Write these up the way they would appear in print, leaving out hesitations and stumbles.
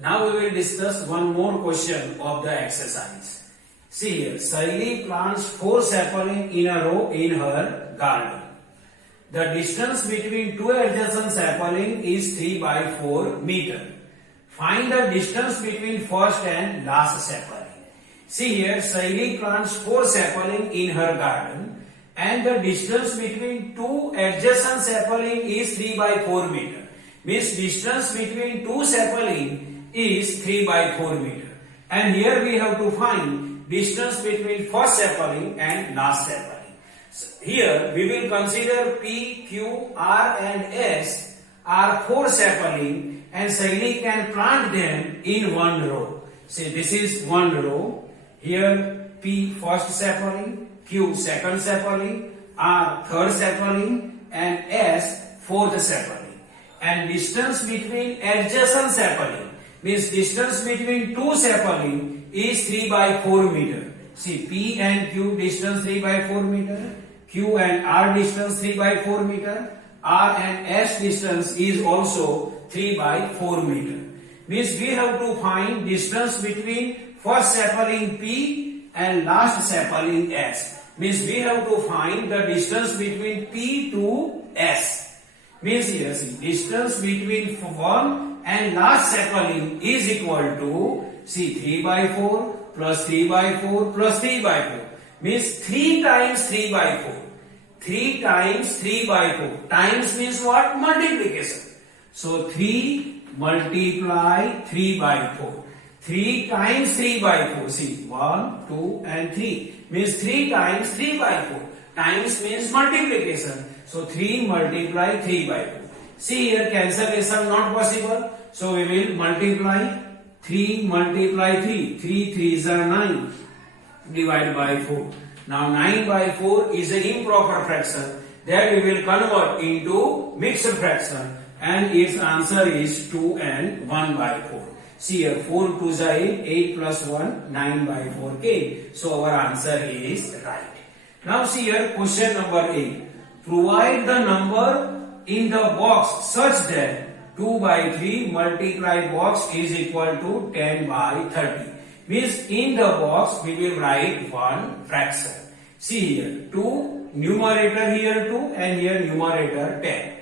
Now we will discuss one more question of the exercise. See here, Saili plants 4 saplings in a row in her garden. The distance between two adjacent saplings is 3 by 4 meter. Find the distance between first and last sapling. See here, Saili plants 4 saplings in her garden and the distance between two adjacent saplings is 3 by 4 meter. Means distance between two saplings is 3 by 4 meter. And here we have to find distance between first sapling and last sapling. So here we will consider P, Q, R and S are 4 saplings and Saili can plant them in one row. See, this is one row. Here P first sapling, Q second sapling, R third sapling and S fourth sapling. And distance between adjacent sapling means distance between two sapling is 3 by 4 meter. See, P and Q distance 3 by 4 meter, Q and R distance 3 by 4 meter, R and S distance is also 3 by 4 meter. Means we have to find distance between first sapling P and last sapling S. Means we have to find the distance between P to S. Means here see, distance between one and last sapling is equal to, see, 3 by 4 plus 3 by 4 plus 3 by 4. Means 3 times 3 by 4. 3 times 3 by 4. Times means what? Multiplication. So 3 multiply 3 by 4. 3 times 3 by 4. See, 1, 2 and 3. Means 3 times 3 by 4. Times means multiplication. So 3 multiply 3 by 4. See here, cancellation not possible. So we will multiply 3 multiply 3. 3 3s are 9. Divide by 4. Now 9 by 4 is an improper fraction. That we will convert into mixed fraction. And its answer is 2 and 1 by 4. See here, 4 2s are 8. 8 plus 1, 9 by 4 came. So our answer is right. Now see here, question number 8. Provide the number in the box such that 2 by 3 multiplied box is equal to 10 by 30. Means in the box we will write one fraction. See here, 2, numerator here 2 and here numerator 10.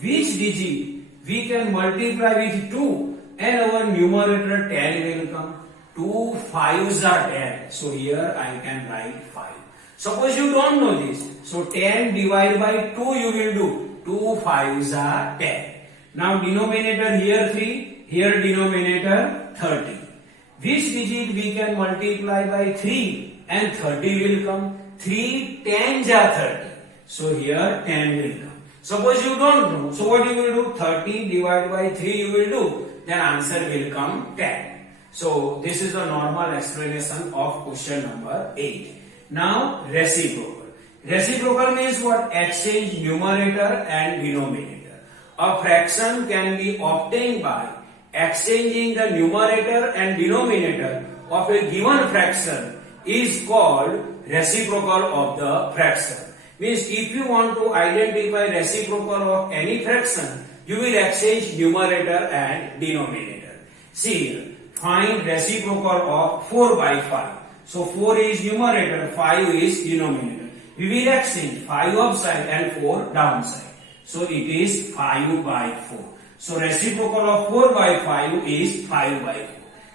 Which digit we can multiply with 2 and our numerator 10 will come? 2 5s are 10. So here I can write 5. Suppose you don't know this. So 10 divided by 2 you will do. 2 5s are 10. Now denominator here 3, here denominator 30. Which digit we can multiply by 3 and 30 will come? 3 10s are 30. So here 10 will come. Suppose you don't know. So what you will do? 30 divided by 3 you will do. Then answer will come 10. So this is the normal explanation of question number 8. Now reciprocal. Reciprocal means what? Exchange numerator and denominator. A fraction can be obtained by exchanging the numerator and denominator of a given fraction is called reciprocal of the fraction. Means if you want to identify reciprocal of any fraction, you will exchange numerator and denominator. See here, find reciprocal of 4 by 5. So 4 is numerator, 5 is denominator. We will exchange 5 upside and 4 downside. So it is 5 by 4. So reciprocal of 4 by 5 is 5 by 4.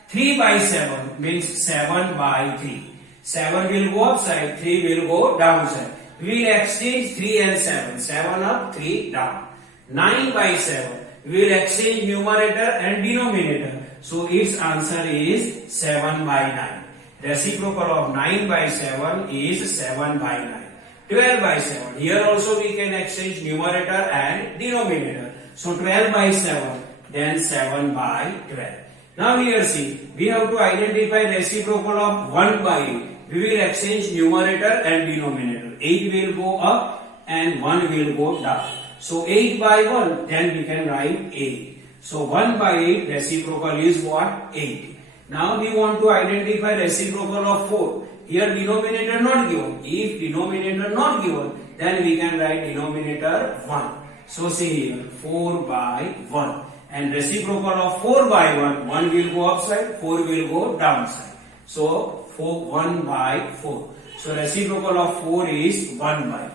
3 by 7 means 7 by 3. 7 will go upside, 3 will go downside. We will exchange 3 and 7. 7 up, 3 down. 9 by 7. We will exchange numerator and denominator. So its answer is 7 by 9. Reciprocal of 9 by 7 is 7 by 9. 12 by 7. Here also we can exchange numerator and denominator. So 12 by 7, then 7 by 12. Now here see, we have to identify reciprocal of 1 by 8. We will exchange numerator and denominator. 8 will go up and 1 will go down. So 8 by 1, then we can write 8. So 1 by 8 reciprocal is what? 8. Now we want to identify reciprocal of 4. Here denominator not given. If denominator not given, then we can write denominator 1. So see here, 4 by 1. and reciprocal of 4 by 1, 1 will go upside, 4 will go downside. So 1 by 4. So reciprocal of 4 is 1 by 4.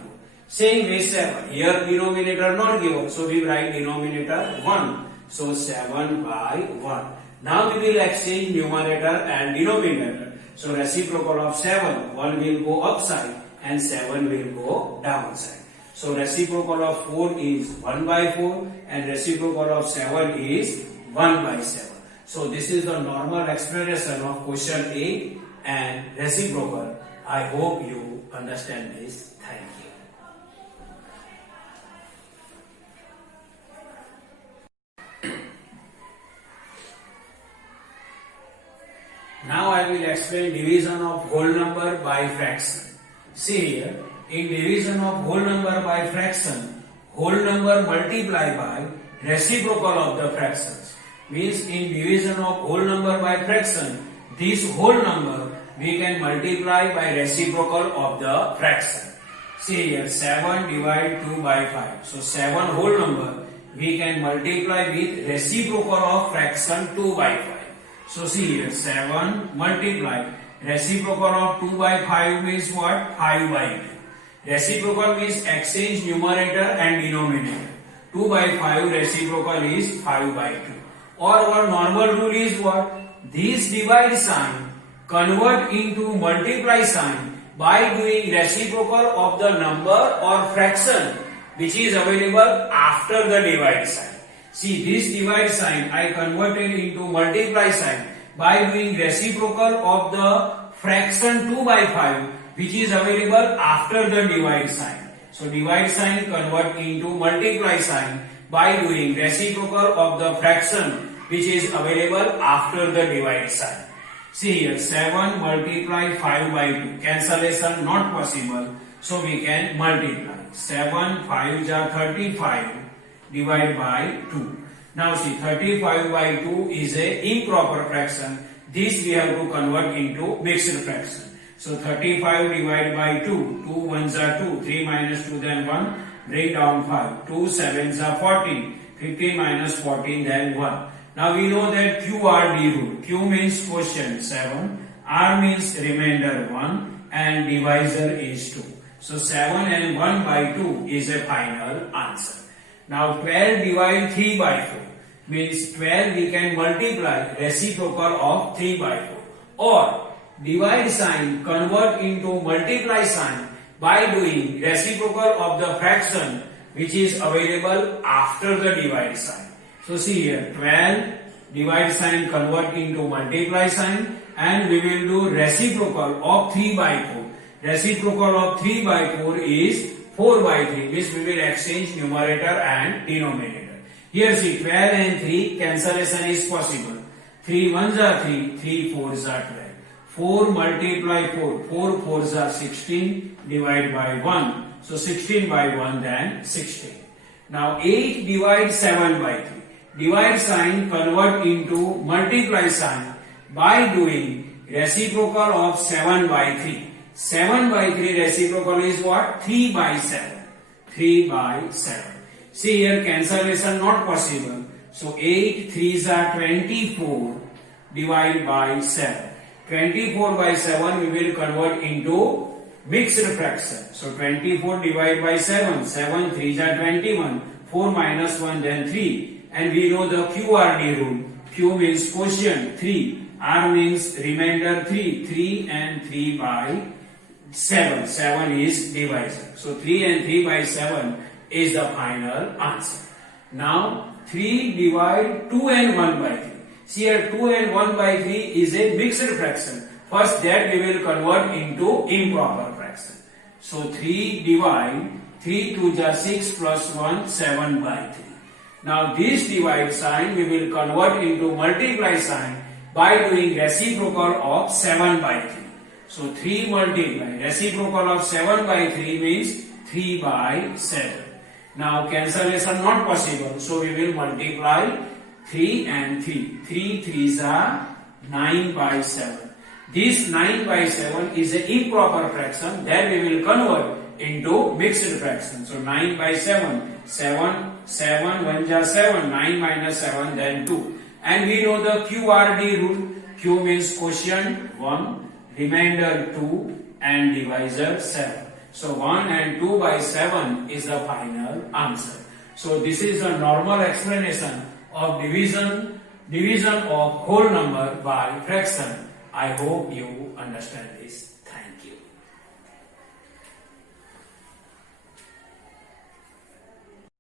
Same way 7. Here denominator not given, so we write denominator 1. So 7 by 1. Now we will exchange numerator and denominator. So reciprocal of 7, 1 will go upside and 7 will go downside. So reciprocal of 4 is 1 by 4 and reciprocal of 7 is 1 by 7. So this is the normal explanation of question A and reciprocal. I hope you understand this. Thank you. Now I will explain division of whole number by fraction. See here, in division of whole number by fraction, whole number multiplied by reciprocal of the fractions. Means in division of whole number by fraction, this whole number we can multiply by reciprocal of the fraction. See here, 7 divided 2 by 5. So 7 whole number we can multiply with reciprocal of fraction 2 by 5. So see here, 7 multiply reciprocal of 2 by 5 means what? 5 by 2. Reciprocal means exchange numerator and denominator. 2 by 5 reciprocal is 5 by 2. Or our normal rule is what? This divide sign convert into multiply sign by doing reciprocal of the number or fraction which is available after the divide sign. See, this divide sign I converted into multiply sign by doing reciprocal of the fraction 2 by 5 which is available after the divide sign. So divide sign convert into multiply sign by doing reciprocal of the fraction which is available after the divide sign. See here, 7 multiply 5 by 2. Cancellation not possible, so we can multiply. 7 5s are 35 divided by 2. Now see, 35 by 2 is a improper fraction. This we have to convert into mixed fraction. So 35 divided by 2. 2 1s are 2. 3 minus 2 then 1. Bring down 5. 2 7s are 14. 15 minus 14 then 1. Now we know that QRD rule. Q means quotient 7. R means remainder 1. And divisor is 2. So 7 and 1 by 2 is a final answer. Now 12 divide 3 by 4 means 12 we can multiply reciprocal of 3 by 4. Or divide sign convert into multiply sign by doing reciprocal of the fraction which is available after the divide sign. So see here, 12 divide sign convert into multiply sign and we will do reciprocal of 3 by 4. Reciprocal of 3 by 4 is 4 by 3, means we will exchange numerator and denominator. Here see, 12 and 3 cancellation is possible. 3 1s are 3, 3 4s are 12. 4 multiply 4, 4 4s are 16 divided by 1. So 16 by 1 then 16. Now 8 divide 7 by 3. Divide sign convert into multiply sign by doing reciprocal of 7 by 3. 7 by 3 reciprocal is what? 3 by 7. 3 by 7. See here, cancellation not possible. So 8 3s are 24 divided by 7. 24 by 7 we will convert into mixed fraction. So 24 divided by 7. 7 3s are 21. 4 minus 1 then 3. And we know the QRD rule. Q means quotient 3. R means remainder 3. 3 and 3 by 7. 7 is divisor. So 3 and 3 by 7 is the final answer. Now 3 divide 2 and 1 by 3. See here, 2 and 1 by 3 is a mixed fraction. First that we will convert into improper fraction. So 3 divide 3 2 is 6 plus 1 7 by 3. Now this divide sign we will convert into multiply sign by doing reciprocal of 7 by 3. So 3 multiply reciprocal of 7 by 3 means 3 by 7. Now cancellation not possible, so we will multiply 3 and 3. 3 3s are 9 by 7. This 9 by 7 is an improper fraction that we will convert into mixed fraction. So 9 by 7, 7 1 ja 7, 9 minus 7, then 2. And we know the QRD rule. Q means quotient 1, remainder 2, and divisor 7. So 1 and 2 by 7 is the final answer. So this is a normal explanation of division of whole number by fraction. I hope you understand this.